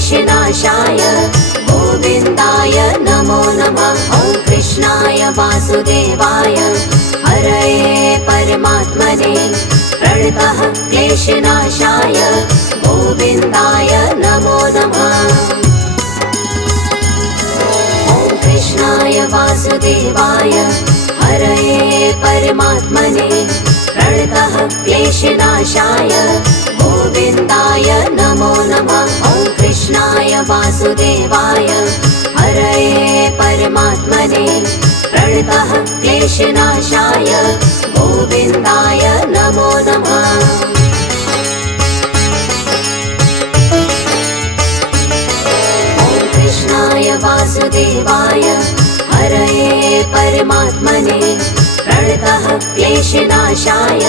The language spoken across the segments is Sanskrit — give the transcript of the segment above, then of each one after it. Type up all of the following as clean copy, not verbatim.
क्लेशनाशाय गोविन्दाय नमो नमः। ॐ कृष्णाय वासुदेवाय हरये परमात्मने प्रणतः क्लेशनाशाय गोविन्दाय नमो नमः। ॐ कृष्णाय वासुदेवाय हरये परमात्मने प्रणतः क्लेशनाशाय गोविन्दाय नमो नमः। ॐ कृष्णाय वासुदेवाय हरये परमात्मने प्रणतः क्लेशनाशाय गोविन्दाय नमो नमः। ॐ कृष्णाय वासुदेवाय हरये परमात्मने प्रणतः क्लेशनाशाय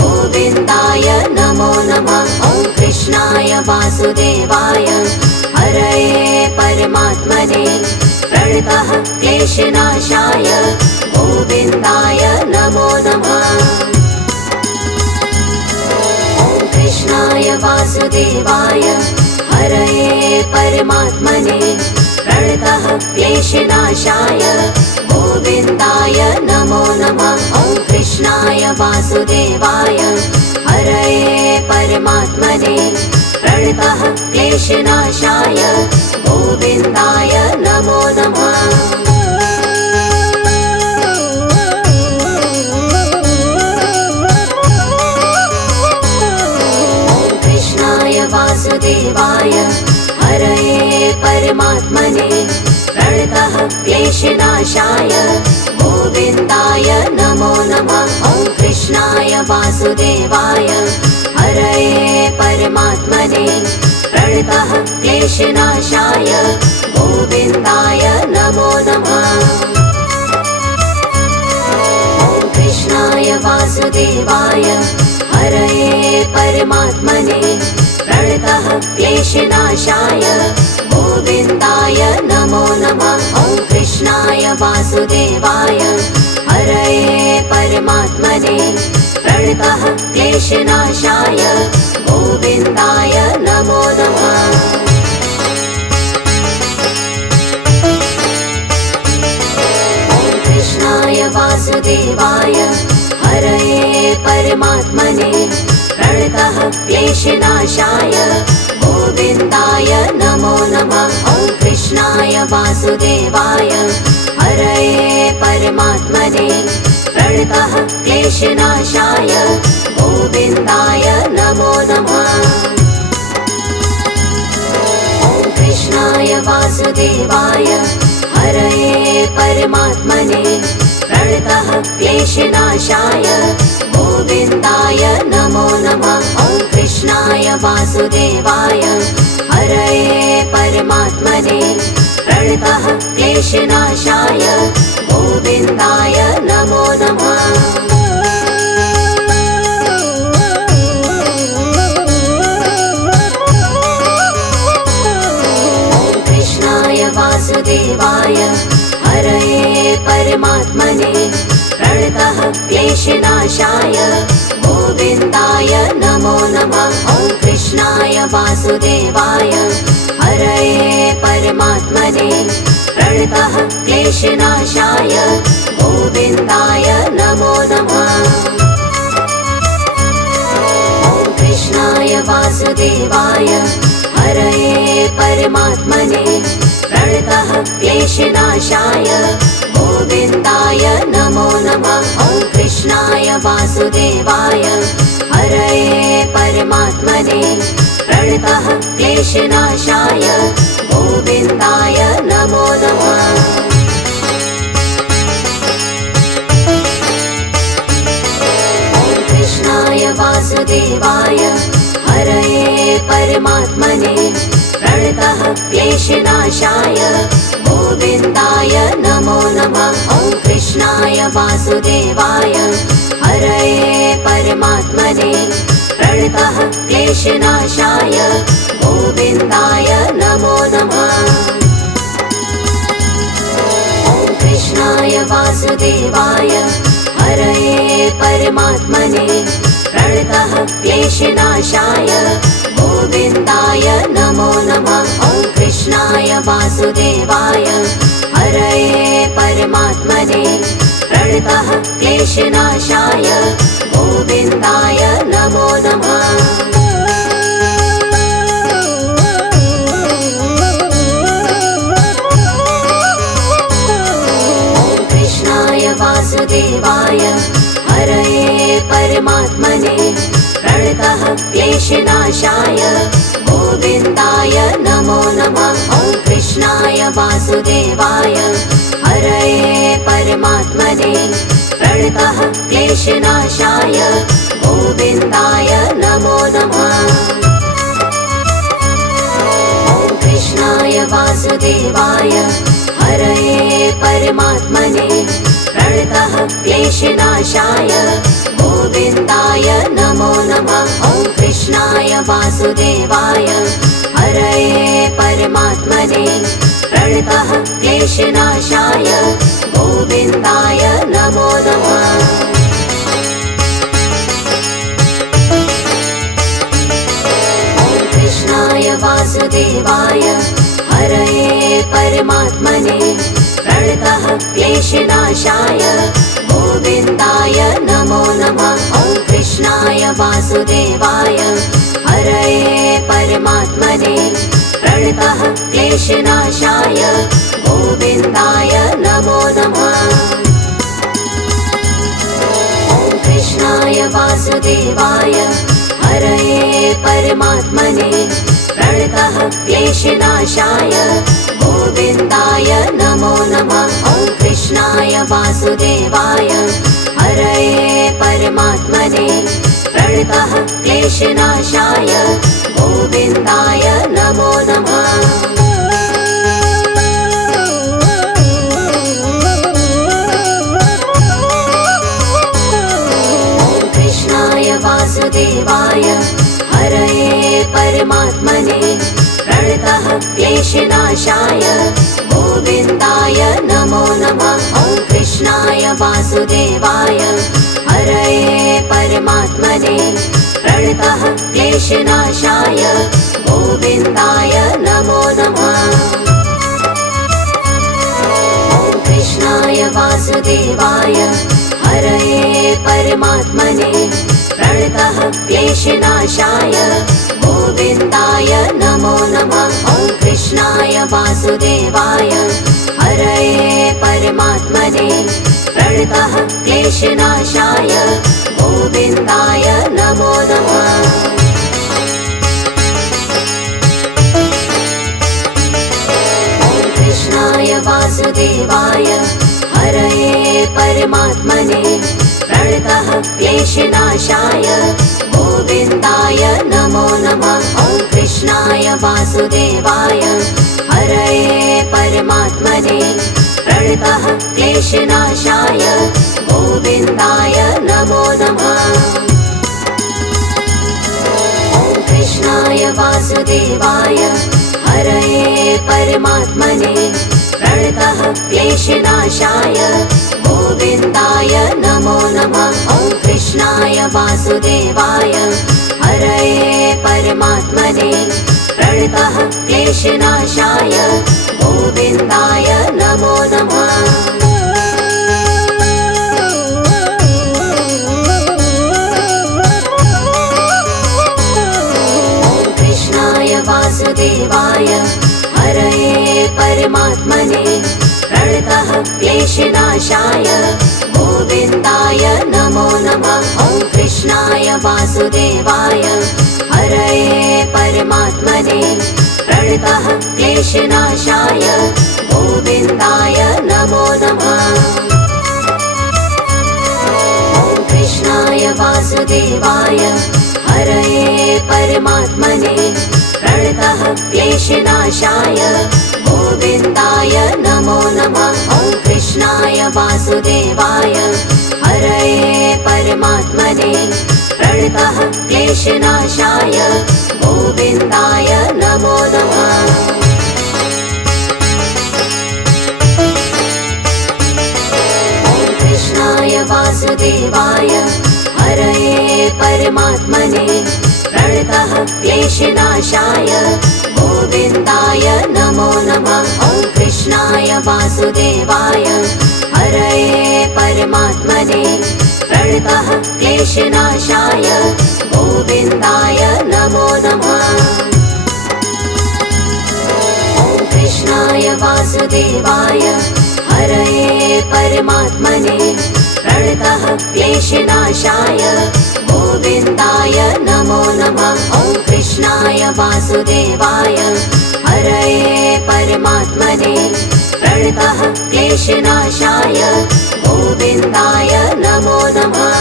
गोविन्दाय नमो नमः। ॐ कृष्णाय वासुदेवाय हरये परमात्मने प्रणतः क्लेशनाशाय गोविन्दाय नमो नमः। ॐ कृष्णाय वासुदेवाय हरये परमात्मने प्रणतः क्लेशनाशाय गोविन्दाय नमो नमः। ॐ कृष्णाय वासुदेवाय हरये परमात्मने प्रणतः क्लेशनाशाय गोविन्दाय नमो नमः। ॐ कृष्णाय वासुदेवाय हरये परमात्मने प्रणतः क्लेशनाशाय गोविन्दाय नमो नमः। ॐ कृष्णाय वासुदेवाय हरये परमात्मने प्रणतः क्लेशनाशाय गोविन्दाय नमो नमः। ॐ कृष्णाय वासुदेवाय हरये परमात्मने प्रणतः क्लेशनाशाय गोविन्दाय नमो नमः। ॐ कृष्णाय वासुदेवाय हरये परमात्मने प्रणतः क्लेशनाशाय गोविन्दाय नमो नमः। ॐ कृष्णाय वासुदेवाय हरये परमात्मने प्रणतः क्लेशनाशाय गोविन्दाय नमो नमः। ॐ कृष्णाय वासुदेवाय हरये परमात्मने प्रणतः क्लेशनाशाय गोविन्दाय नमो नमः। ॐ कृष्णाय वासुदेवाय हरये परमात्मने प्रणतः क्लेशनाशाय गोविन्दाय नमो नमः। ॐ कृष्णाय वासुदेवाय हरये परमात्मने प्रणतः क्लेशनाशाय गोविन्दाय नमो नमः। ॐ कृष्णाय वासुदेवाय हरये परमात्मने प्रणतः क्लेशनाशाय गोविन्दाय नमो नमः। ॐ कृष्णाय वासुदेवाय हरये परमात्मने प्रणतः क्लेशनाशाय गोविन्दाय नमो नमः। ॐ कृष्णाय वासुदेवाय हरये परमात्मने प्रणतः क्लेशनाशाय गोविन्दाय नमो नमः। ॐ कृष्णाय वासुदेवाय हरये परमात्मने प्रणतः क्लेशनाशाय गोविन्दाय नमो नमः। ॐ कृष्णाय वासुदेवाय हरये परमात्मने प्रणतः क्लेशनाशाय गोविन्दाय नमो नमः। ॐ कृष्णाय वासुदेवाय हरये परमात्मने प्रणतः क्लेशनाशाय गोविन्दाय नमो नमः। ॐ कृष्णाय वासुदेवाय हरये परमात्मने प्रणतः क्लेशनाशाय गोविन्दाय नमो नमः। वासुदेवाय हरये परमात्मने प्रणतः क्लेशनाशाय गोविन्दाय नमो नमः। वासुदेवाय हरये परमात्मने प्रणतः क्लेशनाशाय गोविन्दाय नमो नमः। ॐ कृष्णाय वासुदेवाय हरये परमात्मने प्रणतः क्लेशनाशाय गोविन्दाय नमो नमः। ॐ कृष्णाय वासुदेवाय हरये परमात्मने प्रणतः क्लेशनाशाय गोविन्दाय नमो नमः। ॐ कृष्णाय वासुदेवाय हरये परमात्मने प्रणतः क्लेशनाशाय गोविन्दाय नमो नमः। ॐ कृष्णाय वासुदेवाय हरये परमात्मने प्रणतः क्लेशनाशाय गोविन्दाय नमो नमः। ॐ कृष्णाय वासुदेवाय हरये परमात्मने प्रणतः क्लेशनाशाय गोविन्दाय नमो नमः। ॐ कृष्णाय वासुदेवाय हरये परमात्मने प्रणतः क्लेशनाशाय गोविन्दाय नमो नमः। ॐ कृष्णाय वासुदेवाय हरये परमात्मने प्रणतः क्लेशनाशाय गोविन्दाय नमो नमः। ॐ कृष्णाय वासुदेवाय हरये परमात्मने प्रणतः क्लेशनाशाय गोविन्दाय नमो नमः। ॐ कृष्णाय वासुदेवाय हरये परमात्मने प्रणतः क्लेशनाशाय गोविन्दाय नमो नमः। ॐ कृष्णाय वासुदेवाय हरये परमात्मने प्रणतः क्लेशनाशाय गोविन्दाय नमो नमः। ॐ कृष्णाय वासुदेवाय हरये परमात्मने प्रणतः क्लेशनाशाय गोविन्दाय नमो नमः। ॐ कृष्णाय वासुदेवाय हरये परमात्मने प्रणतः क्लेशनाशाय गोविन्दाय नमो नमः। ॐ कृष्णाय वासुदेवाय हरये परमात्मने प्रणतः क्लेशनाशाय गोविन्दाय नमो नमः। ॐ कृष्णाय वासुदेवाय हरये परमात्मने प्रणतः क्लेशनाशाय गोविन्दाय नमो नमः। ॐ कृष्णाय वासुदेवाय हरये परमात्मने प्रणतः क्लेशनाशाय गोविन्दाय नमो नमः। ॐ कृष्णाय वासुदेवाय हरये परमात्मने प्रणतः क्लेशनाशाय गोविन्दाय नमो नमः। ॐ कृष्णाय वासुदेवाय हरये परमात्मने प्रणतः क्लेशनाशाय गोविन्दाय नमो नमः। ॐ कृष्णाय वासुदेवाय हरये परमात्मने प्रणतः क्लेशनाशाय गोविन्दाय नमो नमः। ॐ कृष्णाय वासुदेवाय हरये परमात्मने प्रणतः क्लेशनाशाय गोविन्दाय नमो नमः। ॐ कृष्णाय वासुदेवाय हरये परमात्मने प्रणतः क्लेशनाशाय गोविन्दाय नमो नमः। वासुदेवाय हरये परमात्मने प्रणतः क्लेशनाशाय गोविन्दाय नमो नमः। ॐ कृष्णाय वासुदेवाय हरये परमात्मने प्रणतः क्लेशनाशाय गोविन्दाय नमो नमः। ॐ कृष्णाय वासुदेवाय हरये परमात्मने प्रणतः क्लेशनाशाय गोविन्दाय नमो नमः।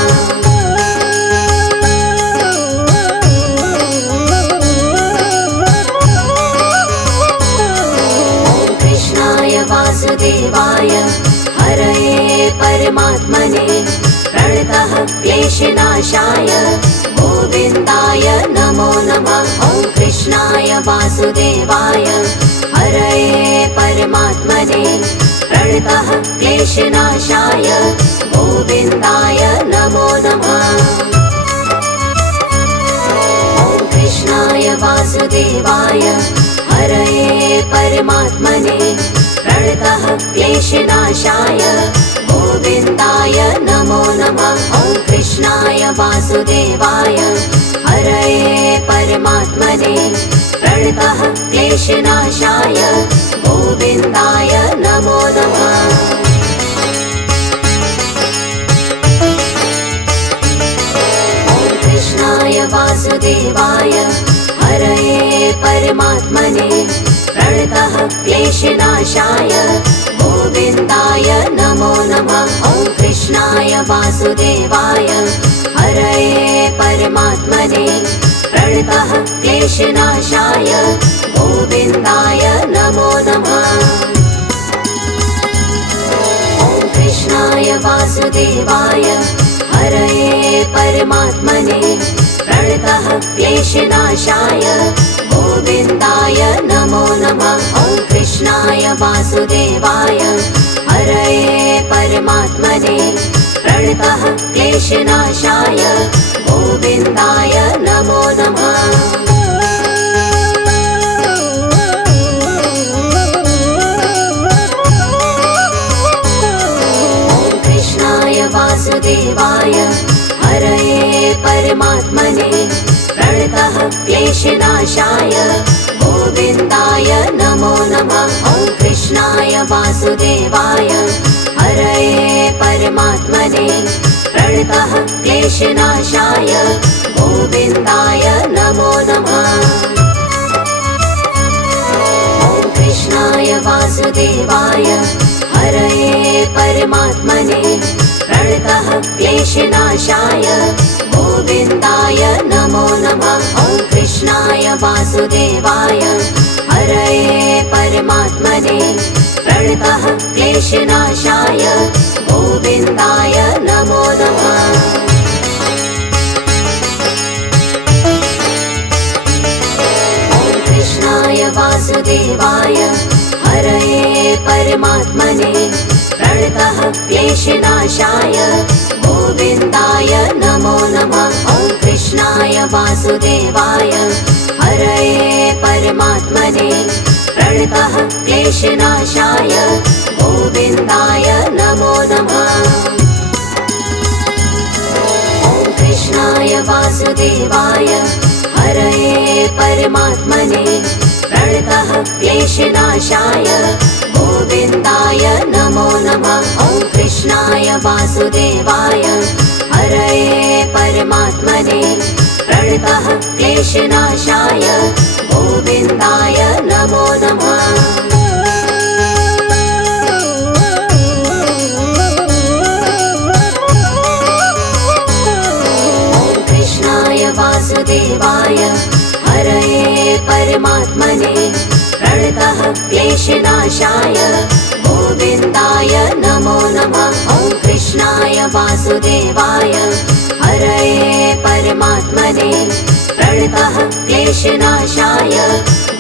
ॐ कृष्णाय वासुदेवाय हरये परमात्मने प्रणतः क्लेशनाशाय गोविन्दाय नमो नमः। ॐ कृष्णाय वासुदेवाय हरये परमात्मने प्रणतः क्लेशनाशाय गोविन्दाय नमो नमः। ॐ कृष्णाय वासुदेवाय हरये परमात्मने प्रणतः क्लेशनाशाय गोविन्दाय नमो नमः। ॐ कृष्णाय वासुदेवाय हरये परमात्मने प्रणतः क्लेशनाशाय गोविन्दाय नमो नमः। ॐ कृष्णाय वासुदेवाय हरये परमात्मने प्रणतः क्लेशनाशाय गोविन्दाय नमो नमः। ॐ कृष्णाय वासुदेवाय हरये परमात्मने प्रणतः क्लेशनाशाय गोविन्दाय नमो नमः। ॐ कृष्णाय वासुदेवाय हरये परमात्मने प्रणतः क्लेशनाशाय गोविन्दाय नमो नमः। ॐ कृष्णाय वासुदेवाय हरये परमात्मने प्रणतः क्लेशनाशाय गोविन्दाय नमो नमः। ॐ कृष्णाय वासुदेवाय हरये परमात्मने प्रणतः क्लेशनाशाय गोविन्दाय नमो नमः। ॐ कृष्णाय वासुदेवाय हरये परमात्मने प्रणतः क्लेशनाशाय गोविन्दाय नमो नमः। ॐ कृष्णाय वासुदेवाय हरये परमात्मने प्रणतः क्लेशनाशाय गोविन्दाय नमो नमः। ॐ कृष्णाय वासुदेवाय हरये परमात्मने प्रणतः क्लेशनाशाय गोविन्दाय नमो नमः। ॐ कृष्णाय वासुदेवाय हरये परमात्मने प्रणतः क्लेशनाशाय गोविन्दाय नमो नमः। ॐ कृष्णाय वासुदेवाय हरये परमात्मने प्रणतः क्लेशनाशाय गोविन्दाय नमो नमः। ॐ कृष्णाय वासुदेवाय हरये परमात्मने प्रणतः क्लेशनाशाय गोविन्दाय नमो नमः। ॐ कृष्णाय वासुदेवाय हरये परमात्मने प्रणतः क्लेशनाशाय गोविन्दाय नमो नमः। ॐ कृष्णाय वासुदेवाय हरये परमात्मने प्रणतः क्लेशनाशाय गोविन्दाय नमो नमः। ॐ कृष्णाय वासुदेवाय हरये परमात्मने प्रणतः क्लेशनाशाय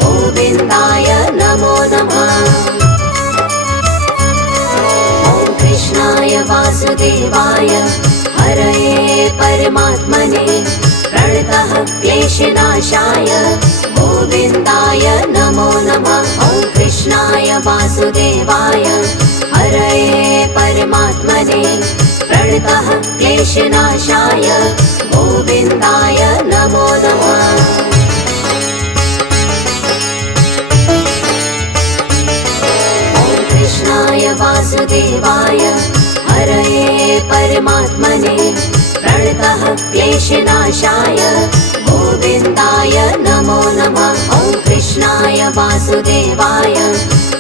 गोविन्दाय नमो नमः। ॐ कृष्णाय वासुदेवाय हरये परमात्मने प्रणतः क्लेशनाशाय गोविन्दाय नमो नमः। ॐ कृष्णाय कृष्णाय वासुदेवाय हरये परमात्मने प्रणतः क्लेशनाशाय गोविन्दाय नमो नमः। कृष्णाय वासुदेवाय हरये परमात्मने प्रणतः क्लेशनाशाय गोविन्दाय नमो नमः। ॐ कृष्णाय वासुदेवाय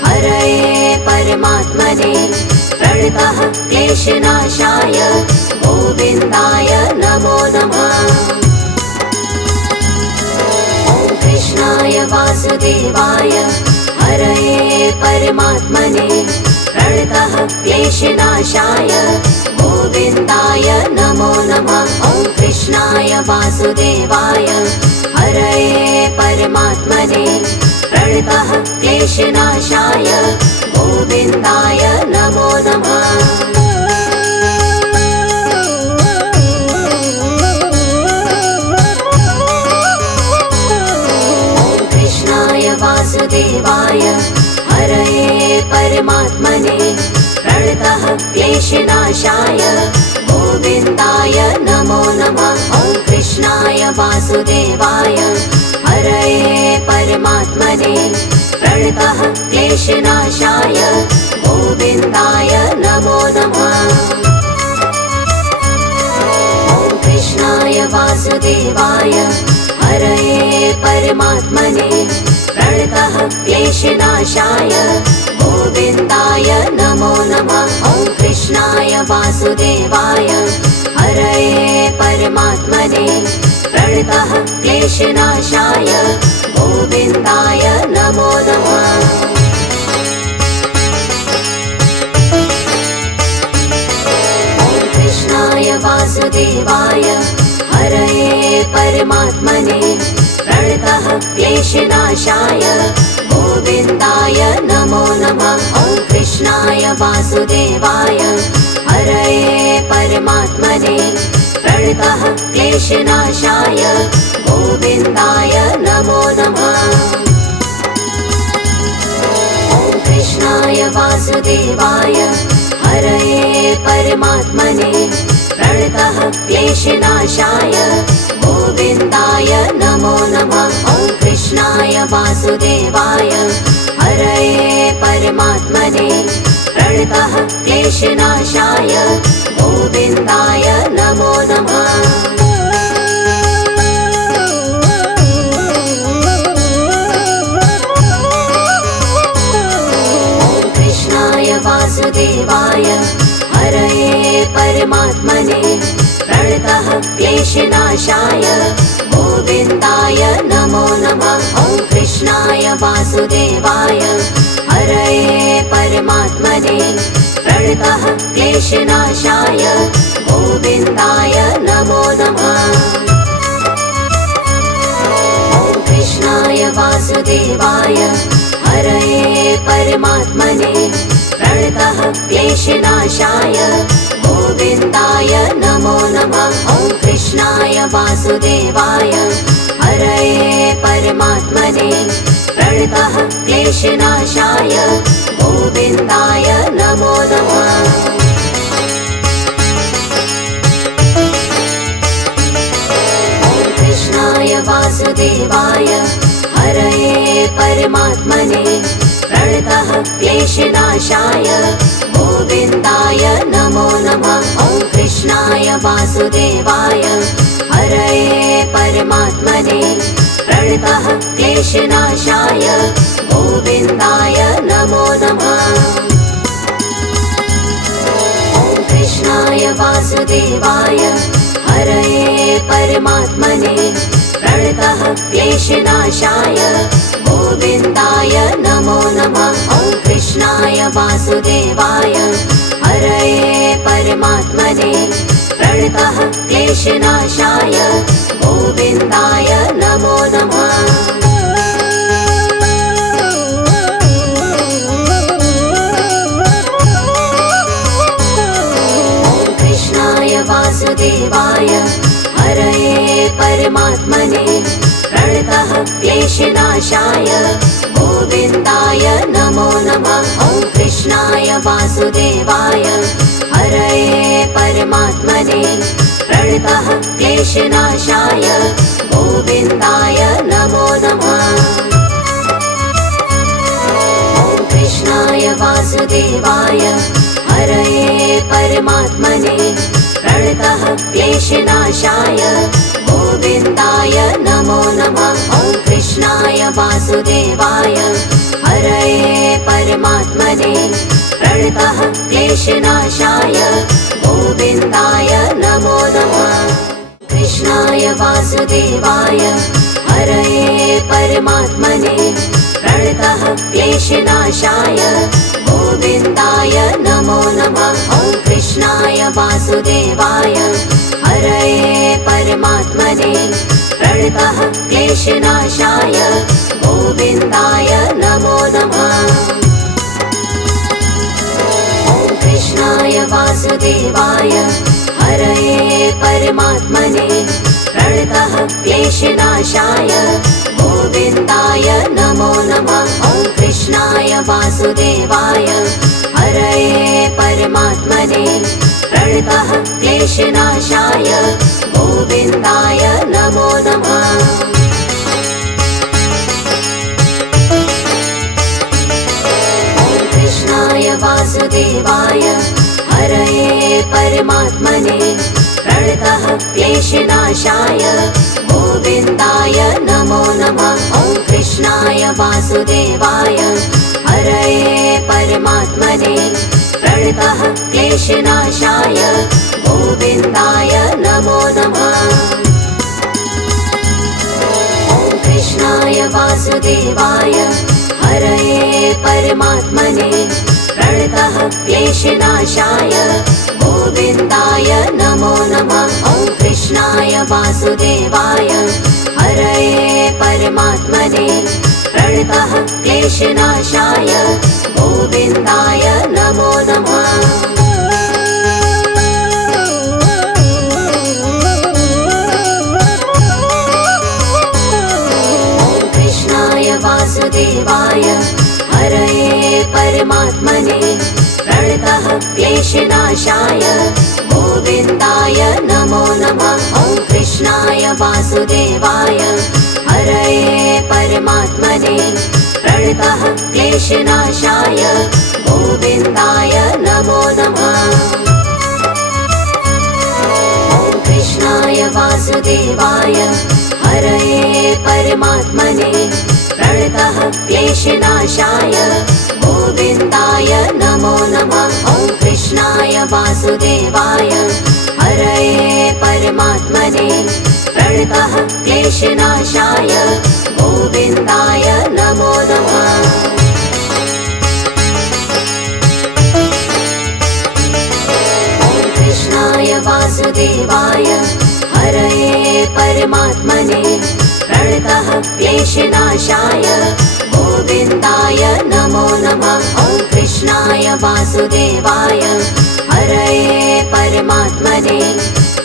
हरये परमात्मने प्रणतः क्लेशनाशाय गोविन्दाय नमो नमः। ॐ कृष्णाय वासुदेवाय हरये परमात्मने प्रणतः क्लेशनाशाय गोविन्दाय नमो नमः। ॐ कृष्णाय वासुदेवाय हरये परमात्मने प्रणतः क्लेशनाशाय गोविन्दाय नमो नमः। वासुदेवाय हरये परमात्मने प्रणतः क्लेशनाशाय गोविन्दाय नमो नमः। ॐ कृष्णाय वासुदेवाय हरये परमात्मने प्रणतः क्लेशनाशाय गोविन्दाय नमो नमः। ॐ कृष्णाय वासुदेवाय हरये परमात्मने प्रणतः क्लेशनाशाय गोविन्दाय नमो नमः। ॐ कृष्णाय वासुदेवाय हरये परमात्मने प्रणतः क्लेशनाशाय गोविन्दाय नमो नमः। ॐ कृष्णाय वासुदेवाय हरये परमात्मने प्रणतः क्लेशनाशाय गोविन्दाय नमो नमः। ॐ कृष्णाय वासुदेवाय हरये परमात्मने प्रणतः क्लेशनाशाय गोविन्दाय नमो नमः। ॐ कृष्णाय वासुदेवाय हरये परमात्मने प्रणतः क्लेशनाशाय गोविन्दाय नमो नमः। ॐ कृष्णाय वासुदेवाय हरये परमात्मने प्रणतः क्लेशनाशाय गोविन्दाय नमो नमः। ॐ कृष्णाय वासुदेवाय हरये परमात्मने प्रणतः क्लेशनाशाय गोविन्दाय नमो नमः। ॐ कृष्णाय वासुदेवाय हरये परमात्मने प्रणतः क्लेशनाशाय गोविन्दाय नमो नमः। ॐ कृष्णाय वासुदेवाय हरये परमात्मने प्रणतः क्लेशनाशाय गोविन्दाय नमो नमः। ॐ कृष्णाय वासुदेवाय हरये परमात्मने प्रणतः क्लेशनाशाय गोविन्दाय नमो नमः। ॐ कृष्णाय वासुदेवाय हरये परमात्मने प्रणतः क्लेशनाशाय गोविन्दाय नमो नमः। ॐ कृष्णाय वासुदेवाय हरये परमात्मने प्रणतः क्लेशनाशाय गोविन्दाय नमो नमः। ॐ कृष्णाय वासुदेवाय हरये परमात्मने प्रणतः क्लेशनाशाय गोविन्दाय नमो नमः। ॐ कृष्णाय वासुदेवाय हरये परमात्मने प्रणतः क्लेशनाशाय गोविन्दाय नमो नमः। ॐ कृष्णाय वासुदेवाय हरये परमात्मने प्रणतः क्लेशनाशाय गोविन्दाय नमो वासुदेवाय हरये परमात्मने प्रणतः क्लेशनाशाय गोविन्दाय नमो नमः। ॐ कृष्णाय वासुदेवाय हरये परमात्मने प्रणतः क्लेशनाशाय गोविन्दाय नमो नमः। ॐ कृष्णाय वासुदेवाय हरये परमात्मने प्रणतः क्लेशनाशाय गोविन्दाय नमो नमः। कृष्णाय वासुदेवाय हरये परमात्मने प्रणतः क्लेशनाशाय गोविन्दाय नमो नमः। ॐ कृष्णाय वासुदेवाय हरये परमात्मने प्रणतः क्लेशनाशाय गोविन्दाय नमो नमः। ॐ कृष्णाय वासुदेवाय हरये परमात्मने प्रणतः क्लेशनाशाय गोविन्दाय नमो नमः। ॐ कृष्णाय वासुदेवाय हरये परमात्मने प्रणतः क्लेशनाशाय गोविन्दाय नमो नमः। ॐ कृष्णाय वासुदेवाय हरये परमात्मने प्रणतः क्लेशनाशाय गोविन्दाय नमो नमः। ॐ कृष्णाय वासुदेवाय हरये परमात्मने प्रणतः क्लेशनाशाय गोविन्दाय नमो नमः। ॐ कृष्णाय वासुदेवाय हरये परमात्मने प्रणतः क्लेशनाशाय गोविन्दाय नमो नमः। ॐ कृष्णाय वासुदेवाय हरये परमात्मने प्रणतः क्लेशनाशाय गोविन्दाय नमो नमः। ॐ कृष्णाय वासुदेवाय हरये परमात्मने प्रणतः क्लेशनाशाय गोविन्दाय नमो नमः। ॐ कृष्णाय वासुदेवाय हरये परमात्मने प्रणतः क्लेशनाशाय गोविन्दाय नमो नमः। ॐ कृष्णाय वासुदेवाय हरये परमात्मने प्रणतः क्लेशनाशाय गोविन्दाय नमो नमः। ॐ कृष्णाय वासुदेवाय हरये परमात्मने प्रणतः क्लेशनाशाय गोविन्दाय नमो नमः। ॐ कृष्णाय वासुदेवाय हरये परमात्मने प्रणतः क्लेशनाशाय गोविन्दाय नमो नमः। ॐ कृष्णाय वासुदेवाय हरये परमात्मने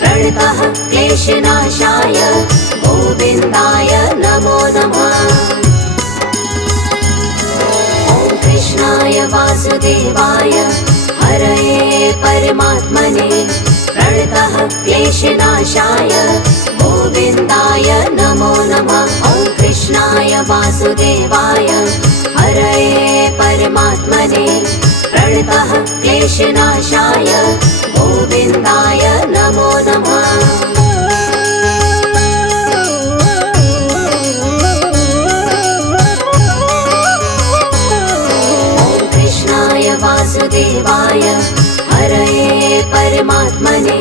प्रणतः क्लेशनाशाय गोविन्दाय नमो नमः। ॐ कृष्णाय वासुदेवाय हरये परमात्मने प्रणतः क्लेशनाशाय गोविन्दाय नमो नमः। ॐ कृष्णाय वासुदेवाय हरये परमात्मने प्रणतः क्लेशनाशाय गोविन्दाय नमो नमः। ॐ कृष्णाय वासुदेवाय हरये परमात्मने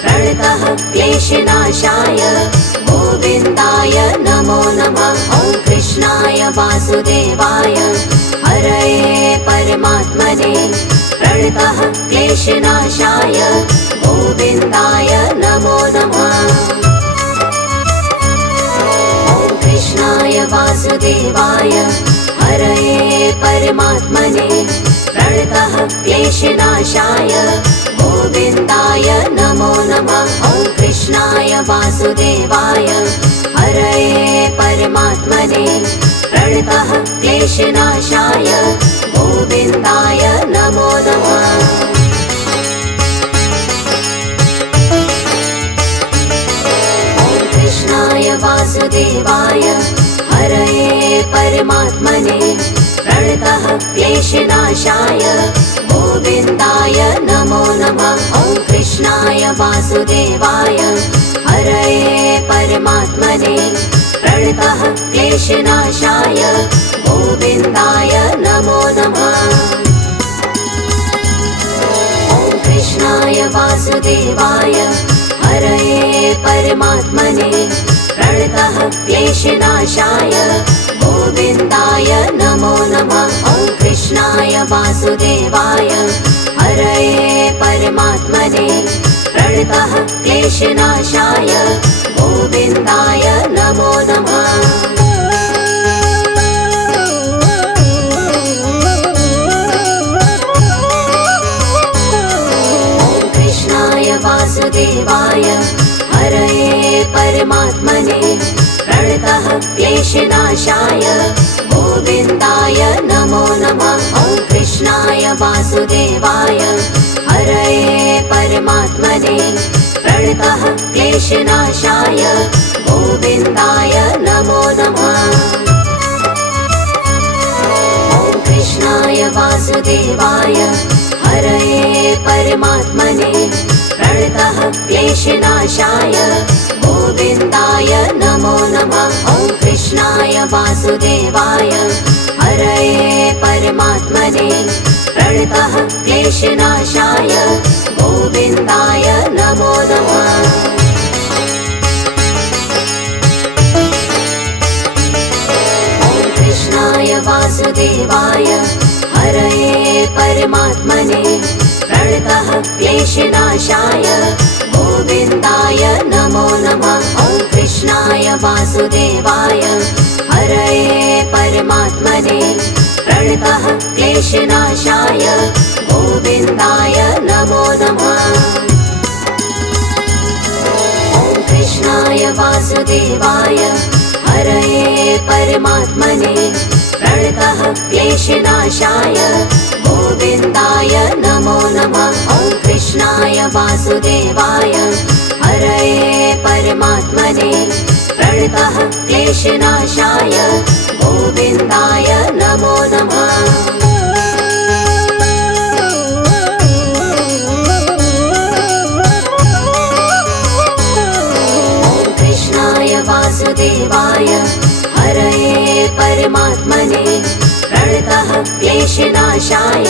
प्रणतः क्लेशनाशाय गोविन्दाय नमो नमः। ॐ कृष्णाय वासुदेवाय हरये परमात्मने प्रणतः क्लेशनाशाय गोविन्दाय नमो नमः। ॐ कृष्णाय वासुदेवाय हरये परमात्मने प्रणतः क्लेशनाशाय गोविन्दाय नमो नमः। ॐ कृष्णाय वासुदेवाय हरये परमात्मने प्रणतः क्लेशनाशाय गोविन्दाय नमो नमः। ॐ कृष्णाय वासुदेवाय हरये परमात्मने प्रणतः क्लेशनाशाय गोविन्दाय नमो नमः। ॐ कृष्णाय वासुदेवाय हरये परमात्मने प्रणतः क्लेशनाशाय गोविन्दाय नमो नमः। ॐ कृष्णाय वासुदेवाय हरये परमात्मने प्रणतः क्लेशनाशाय गोविन्दाय नमो नमः। ॐ कृष्णाय वासुदेवाय हरये परमात्मने प्रणतः क्लेशनाशाय गोविन्दाय नमो नमः। ॐ कृष्णाय वासुदेवाय हरये परमात्मने प्रणतः क्लेशनाशाय गोविन्दाय नमो नमः। ॐ कृष्णाय वासुदेवाय हरये परमात्मने प्रणतः क्लेशनाशाय गोविन्दाय नमो नमः। ॐ कृष्णाय वासुदेवाय हरये परमात्मने प्रणतः क्लेशनाशाय गोविन्दाय नमो नमः। ॐ कृष्णाय वासुदेवाय हरये परमात्मने प्रणतः क्लेशनाशाय गोविन्दाय नमो नमः। ॐ कृष्णाय वासुदेवाय हरये परमात्मने प्रणतः क्लेशनाशाय गोविन्दाय नमो नमः। ॐ कृष्णाय वासुदेवाय हरये परमात्मने प्रणतः क्लेशनाशाय गोविन्दाय नमो नमः। ॐ कृष्णाय वासुदेवाय हरये परमात्मने प्रणतः क्लेशनाशाय गोविन्दाय नमो नमः। ॐ कृष्णाय वासुदेवाय हरये परमात्मने प्रणतः क्लेशनाशाय गोविन्दाय नमो नमः। ॐ कृष्णाय वासुदेवाय हरये परमात्मने प्रणतः क्लेशनाशाय